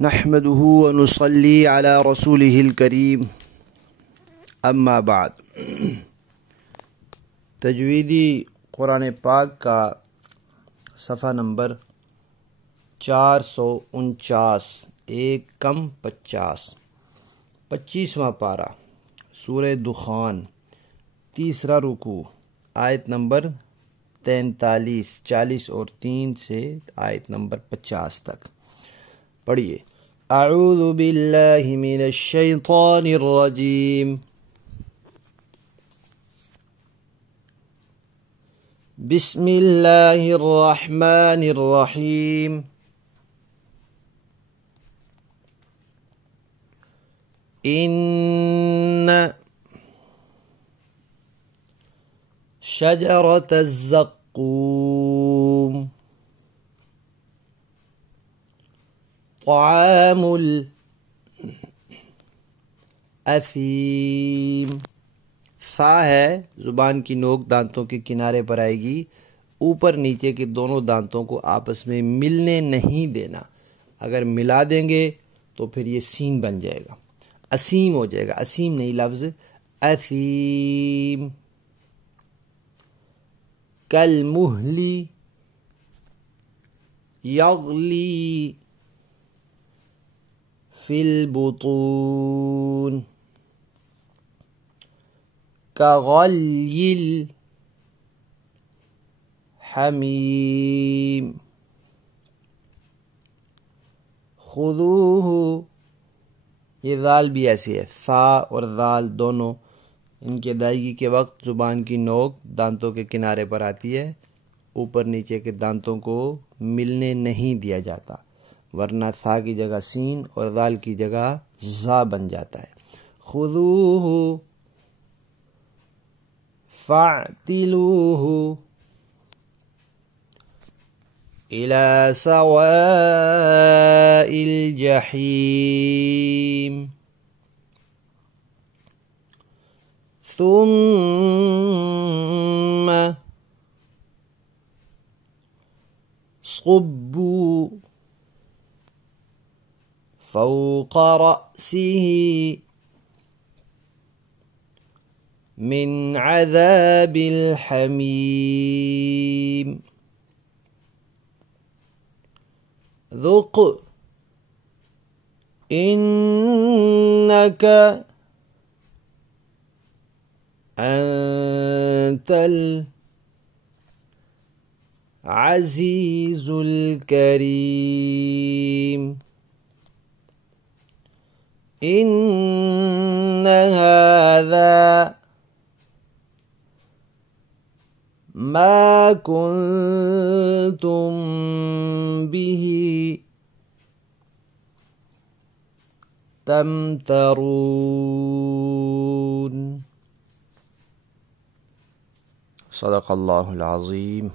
نحمده ونصلي على رسوله الكريم اما بعد۔ تجویدی قرآن پاک کا صفحہ نمبر 449 ایک کم 50 25واں پارہ سورہ دخان، تیسرا رکوع، آیت نمبر 43 40 اور 3 سے آیت نمبر 50 تک پڑھیے۔ اعوذ باللہ من الشیطان الرجیم، بسم اللہ الرحمن الرحیم۔ ان شجرۃ الزقوم طعام الاثیم۔ سا ہے، زبان کی نوک دانتوں کے کنارے پر آئے گی، اوپر نیچے کے دونوں دانتوں کو آپس میں ملنے نہیں دینا۔ اگر ملا دیں گے تو پھر یہ سین بن جائے گا، اسیم ہو جائے گا۔ اسیم نہیں، لفظ اثیم۔ کالمہلی یغلی فی البطون کغلی الحمیم۔ خذوہ، یہ ذال بھی ایسی ہے، سا اور ذال دونوں ان کی ادائیگی کے وقت زبان کی نوک دانتوں کے کنارے پر آتی ہے، اوپر نیچے کے دانتوں کو ملنے نہیں دیا جاتا، ورنہ سا کی جگہ سین اور ذال کی جگہ زا بن جاتا ہے۔ خذوہ فاعتلوہ الی سواء الجحیم ثم صبوا فوق رأسه من عذاب الحمیم ذق انک انت العزیز الکریم ان هذا ما كنتم به تمترون۔ صدق اللہ العظیم۔